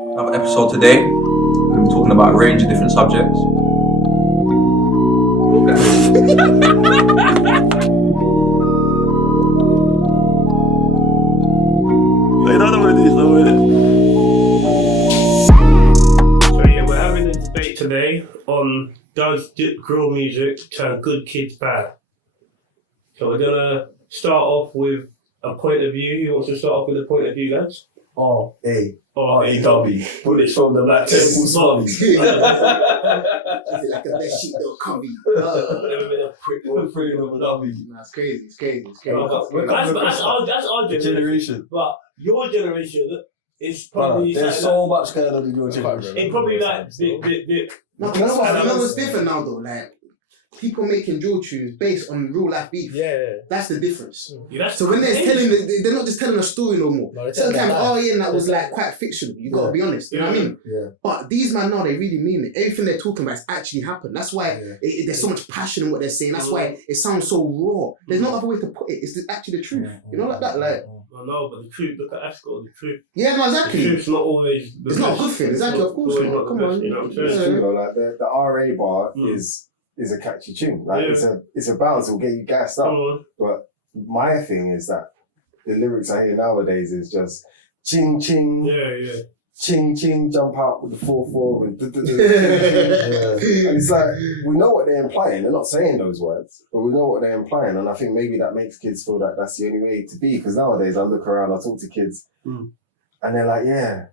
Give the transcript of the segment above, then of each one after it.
Another episode today. We're talking about a range of different subjects. Wait, I don't know what it is, though, So yeah, we're having a debate today on does drill music turn good kids bad? So we're gonna start off with a point of view. Who wants to start off with a point of view, lads? R-A-W. Bullets from the Black Temple Smart. Like a best sheet they'll cover you. Never been a prick or free of a W. Nah, it's crazy. That's our Generation. But your generation is probably There's so much going on in your generation. it's probably like bit. No, you know what's different now though? Like, people making drill tunes based on real life beef. Yeah. That's the difference. Yeah, that's So when they're they're not just telling a story no more. No, they're telling Sometimes, their life. that was like quite fictional. You gotta be honest. You know what I mean? Yeah. But these man now, they really mean it. Everything they're talking about has actually happened. That's why there's so much passion in what they're saying. That's why it sounds so raw. There's no other way to put it. It's actually the truth. You know, like that. Like, I know, but the truth. Look at Ascot. The truth. yeah, no, The exactly. truth's not always. It's not a good thing. Exactly, of course Always not. the Come best, on. You know what I'm saying? Yeah. It's true though, like the RA bar Mm. is a catchy tune. Like Yeah. it's a bounce, it'll get you gassed up. But my thing is that the lyrics I hear nowadays is just ching ching, Yeah. ching ching, jump out with the 4-4 and and it's like we know what they're implying. They're not saying those words, but we know what they're implying, and I think maybe that makes kids feel like that's the only way to be. Because nowadays I look around, I talk to kids, and they're like, yeah,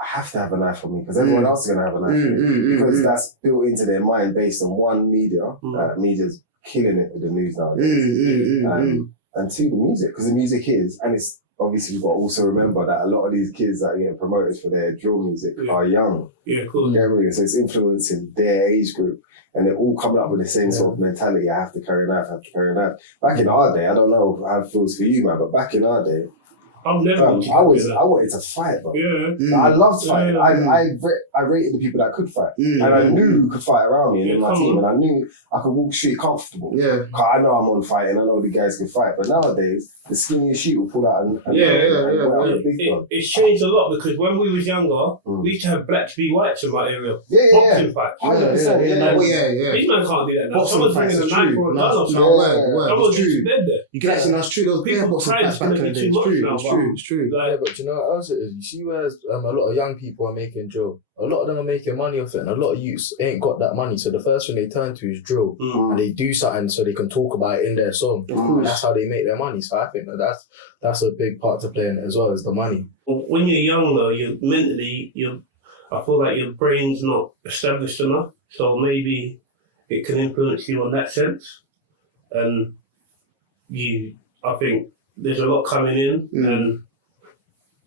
I have to have a knife on me because everyone else is gonna have a knife on me because that's built into their mind based on one media. Media's killing it with the news nowadays, and two, the music, because the music is, and it's obviously you've got to also remember that a lot of these kids that are getting promoted for their drill music are young. Yeah, cool. You know what I mean? So it's influencing their age group, and they're all coming up with the same sort of mentality. I have to carry a knife. I have to carry a knife. Back in our day, I don't know how it feels for you, man, but back in our day, I'm never. I wanted to fight, bro. Yeah. I loved fighting. Yeah. I rated the people that could fight, and I knew who could fight around me and in my team, and I knew I could walk street comfortable. Yeah. Cause I know I'm on fight, and I know the guys can fight. But nowadays, the skinniest sheet will pull out and It's changed a lot because when we was younger, we used to have blacks be whites in my area. Boxing fights. 100%. These men can't do that now. Boxing Someone's fights bringing a is knife true. or a No, gun or it's something. word. Someone's It's just true. dead there. You can actually, that's true. Those People boxing pride fights is back gonna in the be day. too much now, It's but- true. It's true. Yeah, but you know what else it is? You see where a lot of young people are making drill. A lot of them are making money off it, and a lot of youths ain't got that money. So the first thing they turn to is drill, and they do something so they can talk about it in their song. And that's how they make their money. So I think that's a big part to play in it as well as the money. When you're young though, I feel like your brain's not established enough. So maybe it can influence you on that sense. And I think there's a lot coming in, and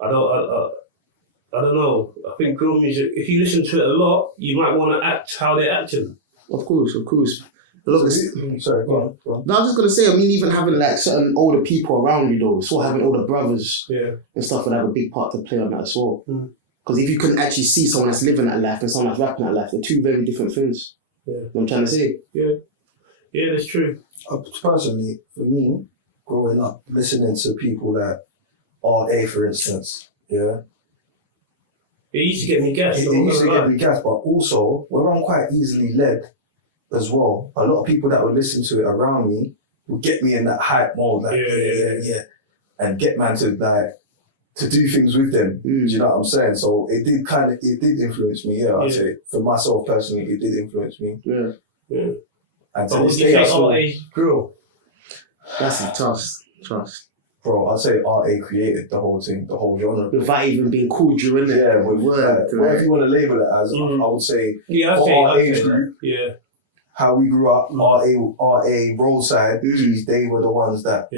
I don't know. I think drill music, if you listen to it a lot, you might want to act how they're acting. Of course. Look, Sorry, go on. no, I was just gonna say, I mean, even having like certain older people around you though, so having older brothers and stuff would have a big part to play on that as well. Because if you can actually see someone that's living that life and someone that's rapping that life, they're two very different things. Yeah. You know what I'm trying to say? Yeah, that's true. Personally, for me, growing up, listening to people that RA, for instance, It used to get me gassed. it used to get me gassed, but also, where I'm quite easily led as well, a lot of people that would listen to it around me would get me in that hype mode, like, and get man to do things with them. Do you know what I'm saying? So it did influence me, I'd say. For myself personally, it did influence me. Yeah. And But to would this you day, say RA drill? That's a trust. bro, I'd say RA created the whole thing, the whole genre. Without even being called drill, innit? Yeah, with word. whatever you want to label it as, I would say for our age group, how we grew up, RA roadside, they were the ones that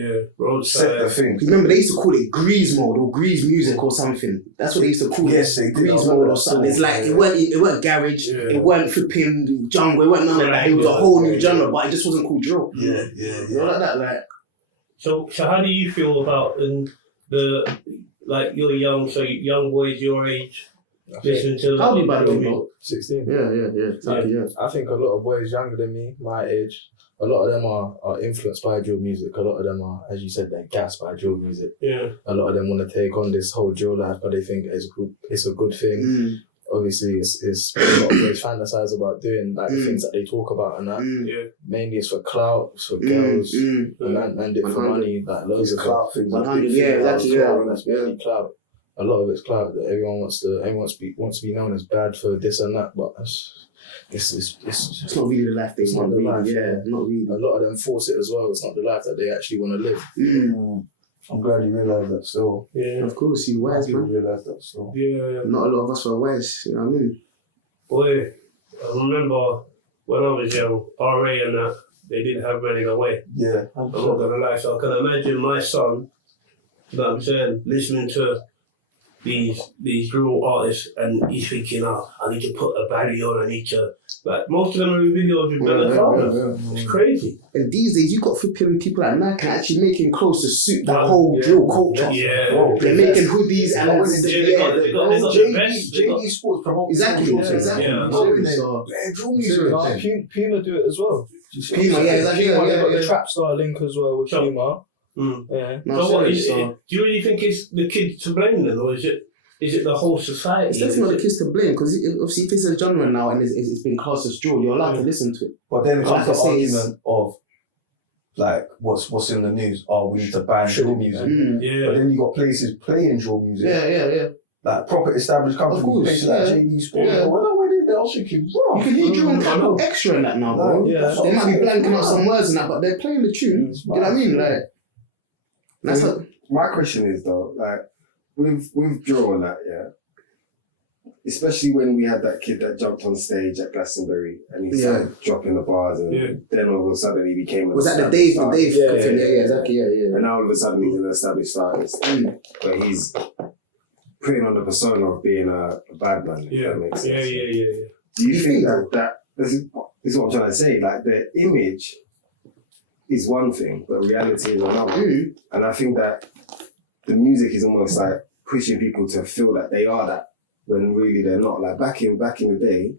set the thing. Remember, they used to call it grease mode or grease music or something. That's what they used to call it. Yes, they did. Grease mode or something. It's like it weren't garage, it weren't flipping jungle, it weren't none of that. It was a whole new genre, but it just wasn't called drill. Yeah. You know, like that, like. So how do you feel about you're young, so young boys your age, listening to How old are you, by the way, music. bro? 16. Yeah. Exactly, yeah. I think a lot of boys younger than me, my age, a lot of them are influenced by drill music. A lot of them are, as you said, they're gassed by drill music. Yeah. A lot of them want to take on this whole drill life, but they think it's a good thing. Mm. Obviously, it's a lot of boys fantasize about doing like the things that they talk about and that. Yeah. Mainly it's for clout, it's for girls, and man do it for 100. money, like loads These of clout things. 100, big yeah, things. exactly, yeah. That's mainly clout. A lot of it's clout that everyone wants to be known as bad for this and that, but It's not really the life they It's want, not the really. life, Yeah, not really. a lot of them force it as well. It's not the life that they actually want to live. I'm glad you realise that still. Yeah. Of course, you wise, You man. realise that still. Yeah. Not a lot of us were wise, you know what I mean? Boy, I remember when I was young, RA and that, they didn't have running away. Yeah. I'm not gonna lie, so I can imagine my son, you know what I'm saying, listening to these drill artists and he's thinking, I need to put a baddie on, I need to, like, most of them are in videos with Bella Farmer. It's crazy. And these days, you got flipping people like Nike actually making clothes to suit the whole drill culture. Yeah. They're making hoodies and all this. They got the best. JD Sports promotes Exactly. drill Exactly. Yeah. So, drill music. Puma do it as well. Puma, yeah, exactly. Puma, they got Yeah. the trap star link as well with So- Puma. Yeah. No, So what serious, is it? so. Do you really think it's the kids to blame then, or is it the whole society? It's definitely not the kids to blame because obviously if it's a genre now and it's been classed as drill, you're allowed to listen to it. But then it Like comes I the say, it's- argument of like what's in the news. Oh, we need to ban drill music. Mm. But Yeah. then you got places playing drill music. Yeah. Like proper established companies, Of course, places yeah. like JD Sports. Yeah. When I went in there, I was thinking, bro. You can hear drill and I know. extra in that now, bro. Yeah. They might be blanking out some words and that, but they're playing the tune. You know what I mean? Like, that's what. My question is though, like with drill and that, yeah. Especially when we had that kid that jumped on stage at Glastonbury and he started dropping the bars and then all of a sudden he became an Was that the established Dave? The artist. Dave thing? Yeah, exactly. Yeah. And now all of a sudden he's an established artist. But he's putting on the persona of being a bad man, if that makes sense. Yeah. Do you think that this is what I'm trying to say, like the image is one thing, but reality is another. And I think that the music is almost like pushing people to feel that they are that when really they're not. Like back in the day,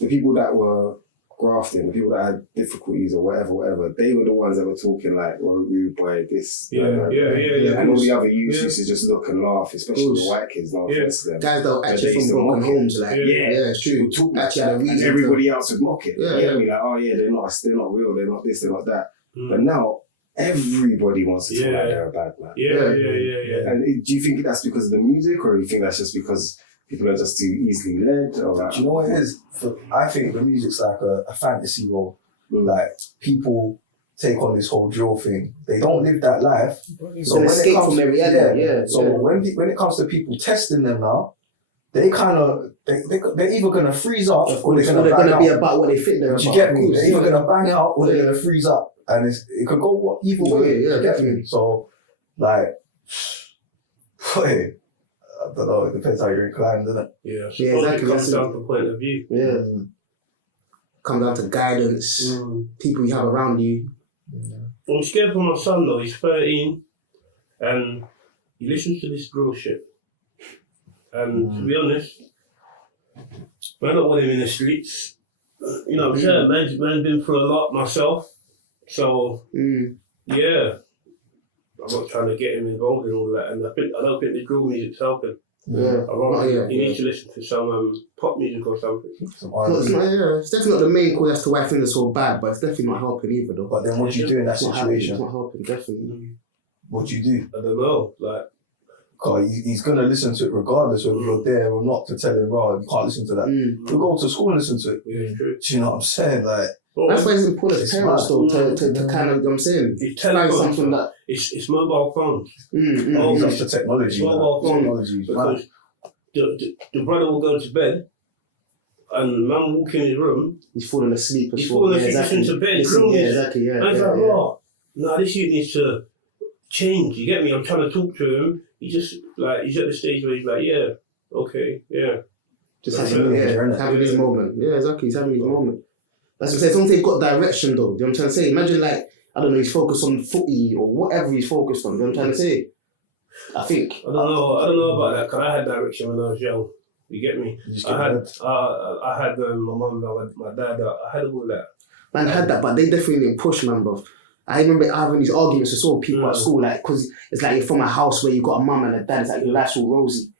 the people that were grafting, the people that had difficulties or whatever, they were the ones that were talking like, well, rude boy, this. Yeah. And all the other youths used to just look and laugh, especially the white kids, no offense to them. Guys that were actually They used from to broken mock it. homes, like it's true. People talk like Actually that, had a and reason. everybody else would mock it. Yeah, You know, like, oh yeah, they're not real, they're not this, they're not that. Mm. But now everybody wants to talk like they're a bad man. Yeah. And do you think that's because of the music, or do you think that's just because people are just too easily led? Or like, Do you know what it is? I think the music's like a fantasy role. Like people take on this whole drill thing. They don't live that life. It's an escape from their reality. So when it comes to people testing them now, they kind of they're either gonna freeze up or they're gonna be bang out. about what they think they're Do about. you get me? Of course. They're either gonna bang out or they're gonna freeze up, and it could go either way. Yeah, You get me? So like, boy, I don't know. It depends how you're inclined, doesn't it? Yeah. Yeah, exactly. It comes down to point of view. Yeah. Comes down to guidance, people you have around you. I'm scared for my son though. He's 13, and he listens to this drill shit. And to be honest, I don't want him in the streets. You know what I'm saying? Man's been through a lot myself. So yeah, I'm not trying to get him involved in all that. And I don't think the drill music's helping. Yeah. He needs to listen to some pop music or something. It's definitely not the main cause as to why things are so bad, but it's definitely not helping either though. But then what do you do in that It's not helping, situation? it's not helping, definitely. What do you do? I don't know. Like, Cause he's gonna listen to it regardless whether you're there or not to tell him, "Oh, you can't listen to that." He'll go to school and listen to it. yeah, it's true. Do you know what I'm saying? Like, That's why it's important as It's parents mad. though to kind of, you know what I'm saying, It's find telephones. something that It's mobile phones. he's up to technology. It's mobile man. phone. Technology is mad. Because the brother will go to bed and man will walk in his room. he's falling asleep as He's well. falling asleep, listening to bed. Exactly, yeah. And it's like, oh, no, this youth needs to change. You get me? I'm trying to talk to him. He's at the stage where he's like, yeah, okay, yeah. Just That's having, it. having his moment. Yeah, exactly. He's having his moment. That's what I'm saying. As long as they've got direction, though. You know what I'm trying to say? Imagine, like, I don't know, he's focused on footy or whatever he's focused on. You know what I'm trying to say? I think. I don't know about that because I had direction when I was young. You get me? You just I get had led. I had my mum, my dad. I had all that. Man had that, but they definitely didn't push, man, bro. I remember having these arguments with sort of people at school, like, because it's like you're from a house where you got a mum and a dad, it's like your life's all rosy. You know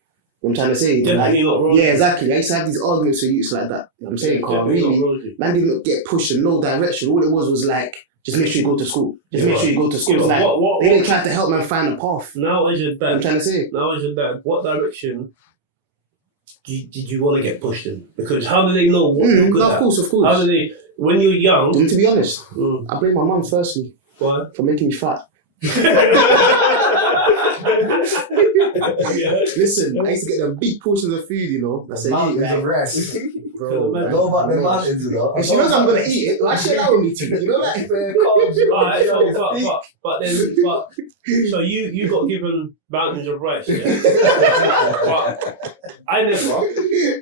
what I'm trying to say? Definitely like, not rosy. Yeah, exactly. I used to have these arguments with youths like that. You know what I'm saying? Because Definitely not really, rosy. man didn't get pushed in no direction. All it was like, just make sure you go to school. Just Yeah, make sure you go to school. yeah, It's like, what- they didn't try to help man find a path. Now as your You know what I'm dad, trying to say? what direction did you want to get pushed in? Because how do they know what you're good No, of at? course, of course. How do they, when you're young, And to be honest, mm, I blame my mum firstly why? for making me fat. Yeah. Listen, I used to get them big portions of food, you know. I said, Mountains "Eat, of like, rest. bro, Man, Know about the mountains, you know. and she knows I'm gonna eat it, like she allowing me to, you know, like. Alright, so you got given mountains of rice, yeah? But I never.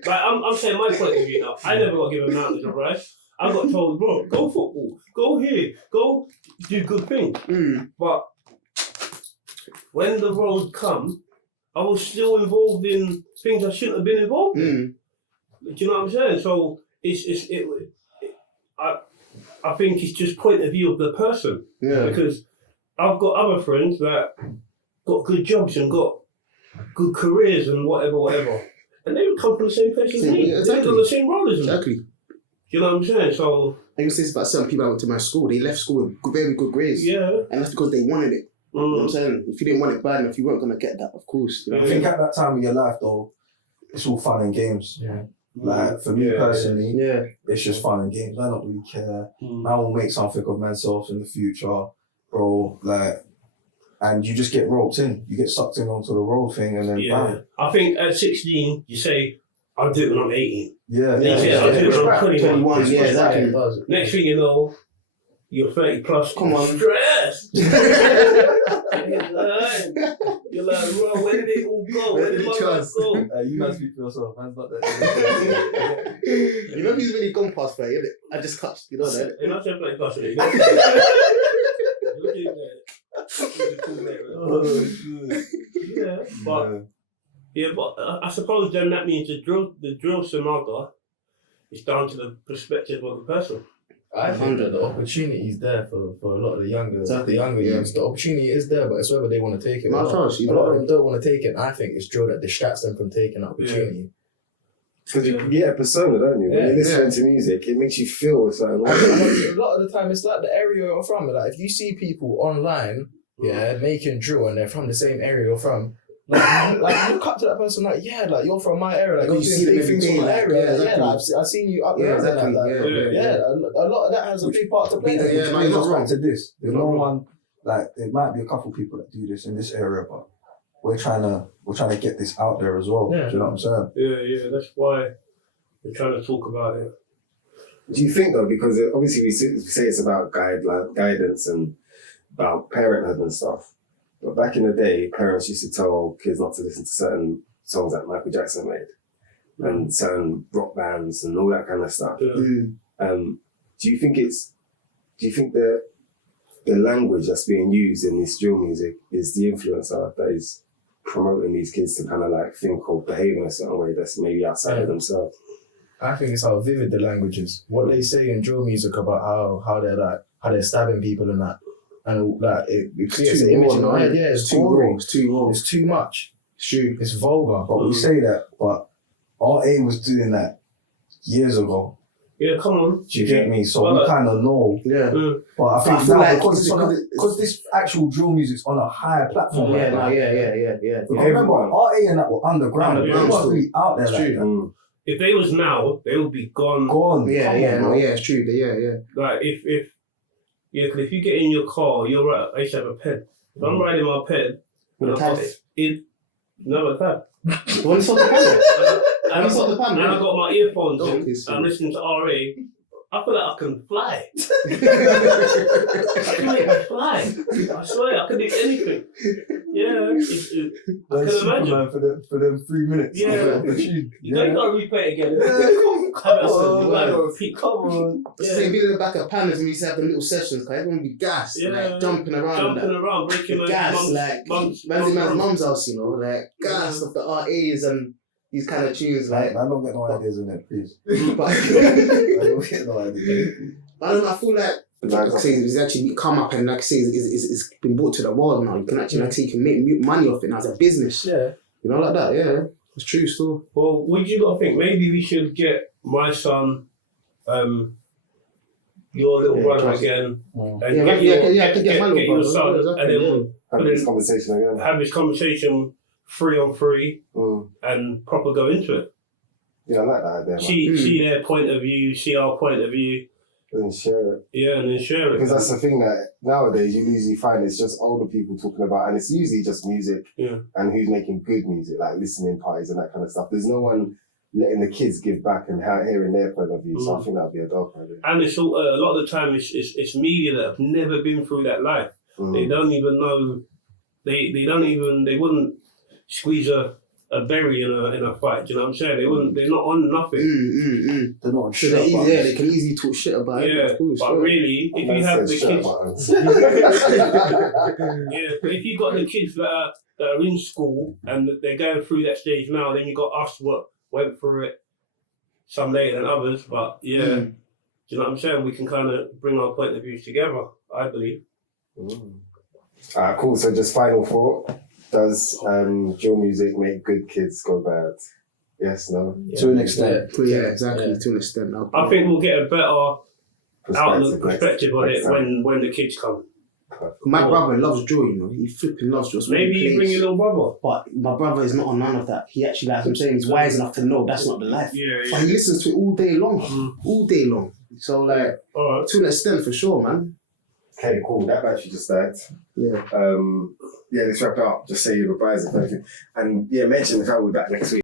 Like I'm saying my point of view now. I never got given mountains of rice. I got told, bro, go football, go here, go do good things. But when the road come, I was still involved in things I shouldn't have been involved in. Do you know what I'm saying? So I think it's just point of view of the person. Yeah. Because I've got other friends that got good jobs and got good careers and whatever. And they would come from the same place as me. Yeah, exactly. They got the same role as me. Exactly. You know what I'm saying? So I even say this about certain people I went to my school, they left school with very good grades. yeah. And that's because they wanted it. You know what I'm Mm. saying? If you didn't want it bad enough, you weren't gonna get that, of course. You know I what I think mean? at that time of your life, though, it's all fun and games. Yeah. Like, for me Yeah, personally, Yeah. it's just fun and games. I don't really care. Mm. I will make something of myself in the future, bro. Like, and you just get roped in. You get sucked in onto the road thing, and then Yeah. bam. I think at 16, you say, I'll do it when I'm 18. Yeah, Yeah, I'll do it when I'm 21. 21, yeah, exactly. Next thing you know, you're 30 plus. Come on. Stress. You're like, bro, where did it all go? Where did my life go? You must speak for yourself. Man's not that. You know he's really gone past 30, innit? I just touched, you know that? And I'm saying like plus it. Yeah, but I suppose then that means the drill scenario is down to the perspective of the person. I think that the opportunity is there for a lot of the younger, Exactly. the younger Yeah. youths. The opportunity is there, but it's whether they want to take it No, or of not. course, you A lot of know. them don't want to take it. And I think it's drill that distracts them from taking that opportunity. Because you get a persona, don't you? When Yeah, you're listening to music, it makes you feel a certain way. A lot of the time, it's like the area you're from. Like if you see people online, making drill, and they're from the same area you're from. Like you cut to that person like, yeah, like you're from my area, like You you're see doing them big things every from my day, area. like, Yeah, exactly. like, I've seen you up Yeah, there. exactly. Like, Yeah. a lot of that has a big part to play. Yeah, Which no, brings you're us not back to this. There's You're no not one, like, there might be a couple people that do this in this area, but we're trying to get this out there as well. Yeah. Do you know what I'm saying? Yeah, that's why we're trying to talk about it. Do you think though, because obviously we say it's about guidance and about parenthood and stuff, but back in the day, parents used to tell kids not to listen to certain songs that Michael Jackson made and certain rock bands and all that kind of stuff. Yeah. Do you think the language that's being used in this drill music is the influencer that is promoting these kids to kind of like think or behave in a certain way that's maybe outside of themselves? I think it's how vivid the language is. What they say in drill music about how they're stabbing people and that. And like it creates an image in our head. Yeah, it's too raw. gory. It's too raw. It's too much. It's true. It's vulgar. But we say that, but RA was doing that years ago. Yeah, come on. Do you get me? So we kind of know. Yeah. But I think I feel now, like because this actual drill music's on a higher platform. Yeah, right no, now. yeah. Because remember, RA and that were underground. They Underground weren't still. really out there It's like true. that. If they was now, they would be gone. Gone. Yeah, Come yeah, on, no, bro. yeah, it's true. Yeah. Like because if you get in your car, you're right. I used to have a ped. If I'm riding my ped, With a and I've got tab. no, a tab. The one that's on the panel. And It's on the panel. and I got my earphones Don't in, piss and I'm me. listening to RA. I feel like I can fly. I can make it fly. I swear, I can do anything. Yeah, I can imagine. for them 3 minutes. Yeah. The tune. You know, you gotta replay it again. Come Have it on, you gotta man. repeat. Come on. It's the same, being in the back of panels when we used to have them little sessions, because everyone would be gassed, Yeah. like jumping around. Jumping like, around, breaking gas, mum's, like mum's man's mum's house, you know, like gas Yeah. of the RAs and these kind of tunes, like. I don't get no ideas in it, please. But I don't get no ideas. I feel like it's actually come up and like I say, it's been brought to the world now. You can actually like say you can make money off it now as a business. Yeah. You know, like that. Yeah, it's true still. Well, would you not think maybe we should get my son, your little brother again, and get my little brother, your son, exactly, and then have this conversation again. Have this conversation 3-on-3 and proper go into it. Yeah, I like that idea. See their point of view, see our point of view. And share it. Yeah, and then share it. Because that's the thing that nowadays you usually find it's just older people talking about, and it's usually just music and who's making good music, like listening parties and that kind of stuff. There's no one letting the kids give back and hearing their point of view. So I think that'd be a dope idea. And it's all, a lot of the time it's media that have never been through that life. They don't even know. They wouldn't squeeze a berry in a fight. Do you know what I'm saying? They wouldn't. They're not on nothing. They're not on So shit. they can easily talk shit about it. Yeah, but really, if you have the kids, but if you got the kids that are in school and they're going through that stage now, then you got us what went through it, some later than others. But do you know what I'm saying? We can kind of bring our point of views together, I believe. Alright, cool. So just final thought. Does drill music make good kids go bad? Yes, no? Yeah. To an extent. Yeah, exactly. To an extent. I think we'll get a better perspective on it when the kids come. My brother loves drill, you know. He flipping loves drill. Maybe you bring your little brother. But my brother is not on none of that. He actually, like I'm saying, he's wise enough to know that's not the life. Yeah. But he listens to it all day long. All day long. So, like, to an extent, for sure, man. Okay, cool. That battery just died. Yeah. Let's wrap it up. Just say your goodbyes if anything. And mention the fact we'll be back next week.